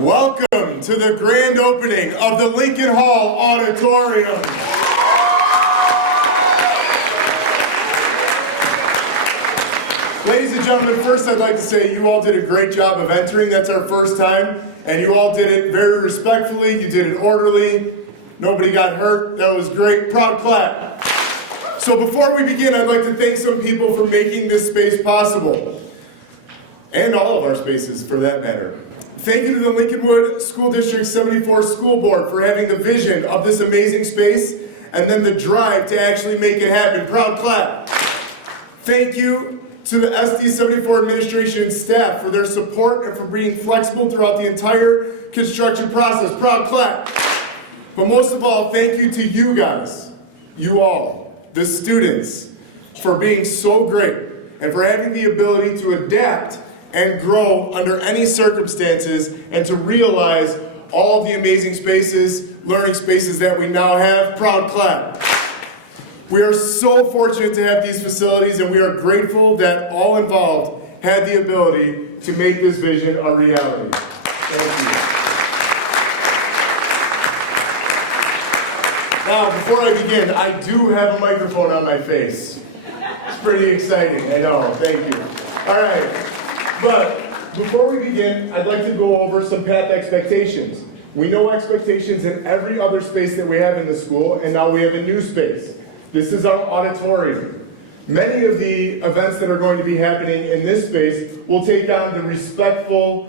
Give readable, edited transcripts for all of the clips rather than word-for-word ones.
Welcome to the grand opening of the Lincoln Hall Auditorium. Ladies and gentlemen, first I'd like to say you all did a great job of entering. That's our first time, and you all did it very respectfully. You did it orderly. Nobody got hurt. That was great. Proud clap. So before we begin, I'd like to thank some people for making this space possible, and all of our spaces for that matter. Thank you to the Lincolnwood School District 74 School Board for having the vision of this amazing space and then the drive to actually make it happen. Proud clap. Thank you to the SD 74 administration and staff for their support and for being flexible throughout the entire construction process. Proud clap. But most of all, thank you to you guys, you all, the students, for being so great and for having the ability to adapt and grow under any circumstances and to realize all the amazing spaces, learning spaces that we now have. Proud clap. We are so fortunate to have these facilities, and we are grateful that all involved had the ability to make this vision a reality. Thank you. Now, before I begin, I do have a microphone on my face. It's pretty exciting, I know. Thank you. All right. But before we begin, I'd like to go over some path expectations. We know expectations in every other space that we have in the school, and now we have a new space. This is our auditorium. Many of the events that are going to be happening in this space will take on the respectful,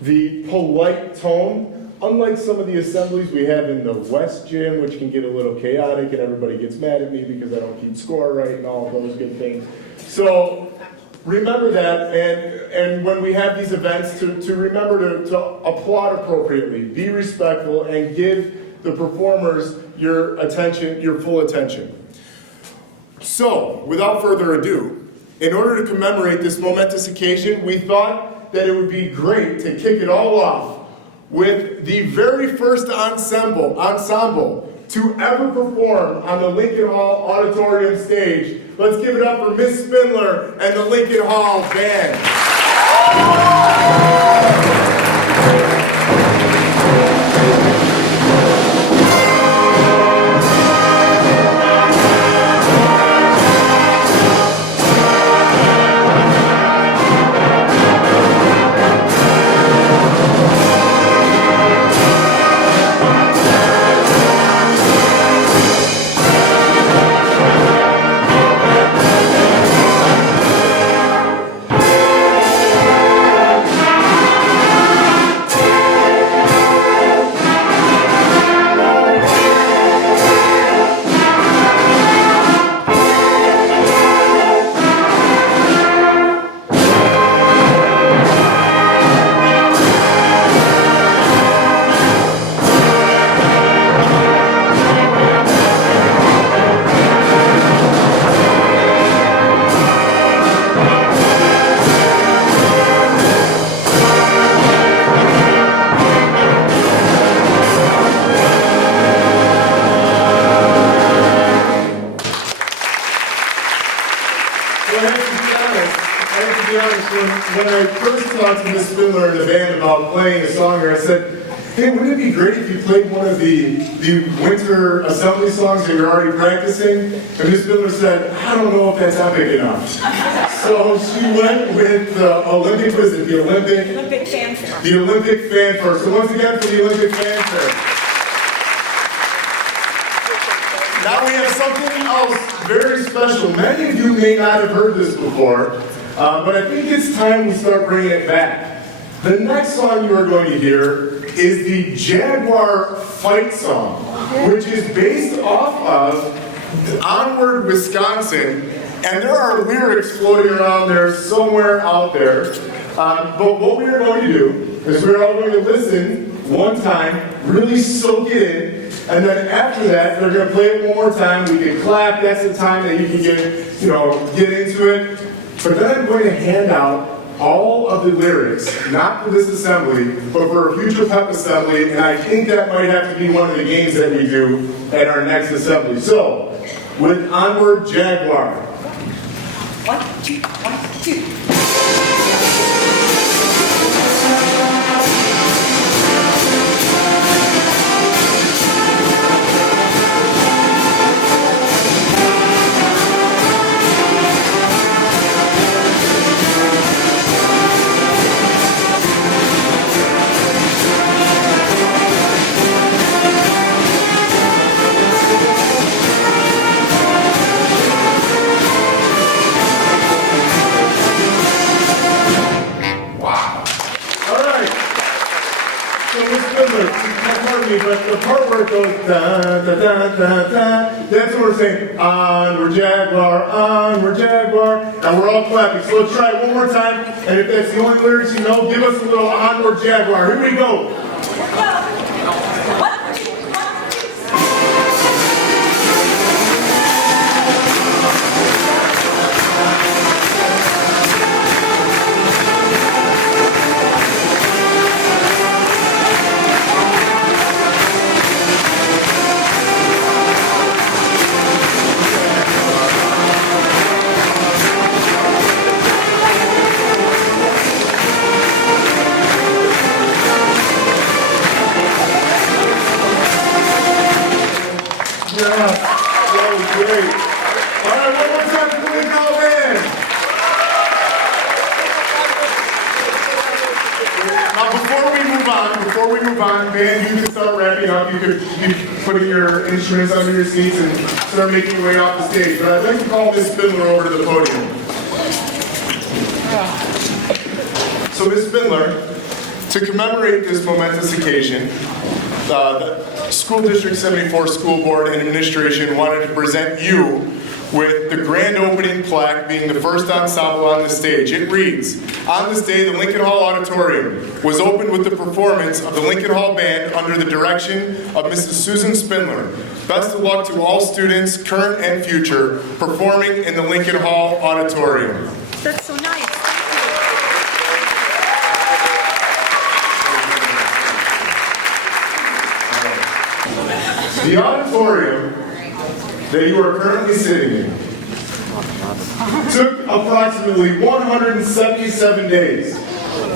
the polite tone, unlike some of the assemblies we have in the West Gym, which can get a little chaotic and everybody gets mad at me because I don't keep score right and all of those good things. So remember that, and when we have these events, to remember to applaud appropriately, be respectful, and give the performers your attention, your full attention. So, without further ado, in order to commemorate this momentous occasion, we thought that it would be great to kick it all off with the very first ensemble to ever perform on the Lincoln Hall Auditorium stage. Let's give it up for Miss Spindler and the Lincoln Hall Band. when I first talked to Miss Spindler and the band about playing a song here, I said, hey, wouldn't it be great if you played one of the winter assembly songs that you're already practicing? And Miss Spindler said, I don't know if that's epic enough. So she went with the Olympic, what is it, the Olympic fanfare. The Olympic fanfare. So once again for the Olympic fanfare. Now we have something else very special. Many of you may not have heard this before, but I think it's time we start bringing it back. The next song you are going to hear is the Jaguar Fight Song, which is based off of Onward, Wisconsin, and there are lyrics floating around there somewhere out there. But what we are going to do is we're all going to listen one time, really soak it in, and then after that, they're going to play it one more time. We can clap. That's the time that you can get into it. But then I'm going to hand out all of the lyrics, not for this assembly, but for a future pep assembly, and I think that might have to be one of the games that we do at our next assembly. So, with Onward, Jaguar. 1, 2, 1, 2. But the part where it goes da da da da da, that's what we're saying. Onward Jaguar, and we're all clapping. So let's try it one more time. And if that's the only lyrics you know, give us a little Onward Jaguar. Here we go. Great. All right, one more time for the Lincoln Hall Band. Now, before we move on, band, you can start wrapping up. You could be putting your instruments under your seats and start making your way off the stage. But I'd like to call Miss Spindler over to the podium. So, Miss Spindler, to commemorate this momentous occasion, the School District 74 School Board and Administration wanted to present you with the grand opening plaque being the first ensemble on the stage. It reads, on this day, the Lincoln Hall Auditorium was opened with the performance of the Lincoln Hall Band under the direction of Mrs. Susan Spindler. Best of luck to all students, current and future, performing in the Lincoln Hall Auditorium. That's so nice. The auditorium that you are currently sitting in took approximately 177 days,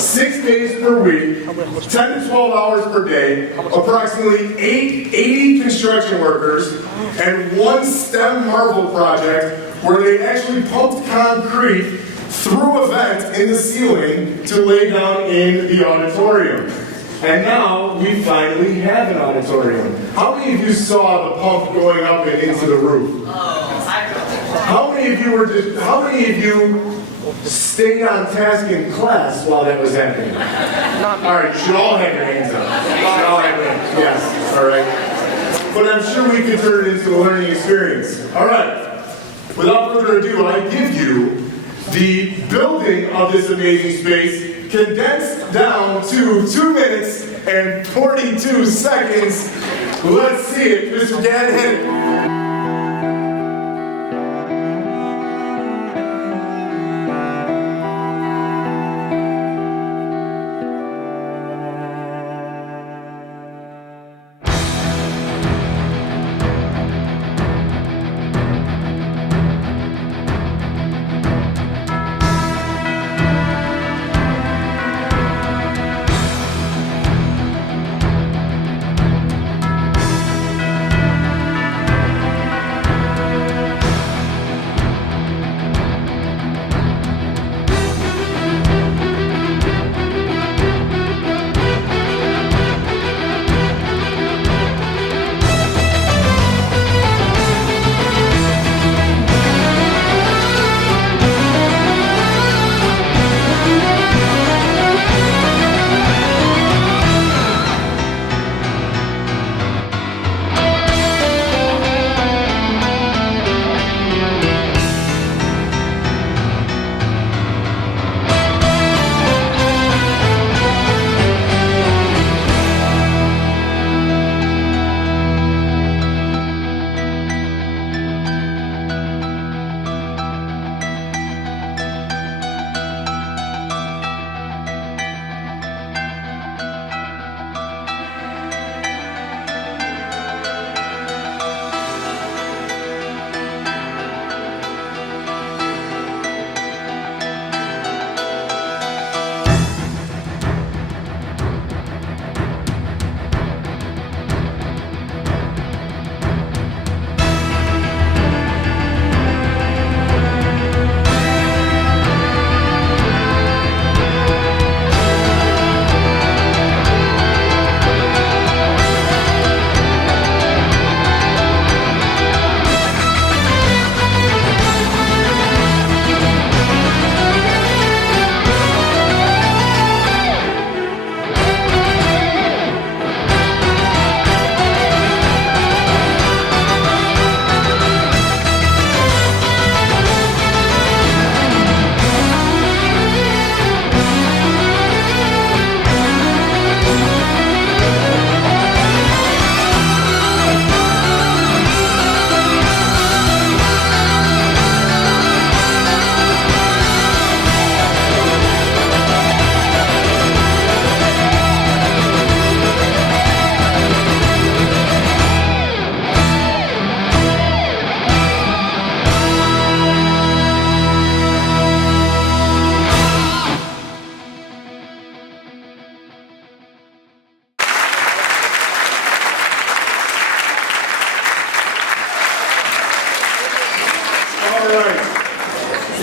6 days per week, 10 to 12 hours per day, approximately 80 construction workers, and one STEM Marvel project where they actually pumped concrete through a vent in the ceiling to lay down in the auditorium. And now we finally have an auditorium. How many of you saw the pump going up and into the roof? How many of you stayed on task in class while that was happening? All right, you should all have your hands up. You should all have your hands. Yes, all right. But I'm sure we can turn it into a learning experience. All right. Without further ado, I give you the building of this amazing space condensed down to 2 minutes and 42 seconds. Let's see it. Mr. Dan, hit it.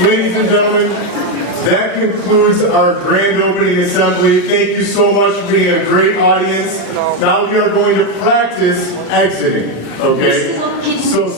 Ladies and gentlemen, that concludes our grand opening assembly. Thank you so much for being a great audience. Now we are going to practice exiting, okay? So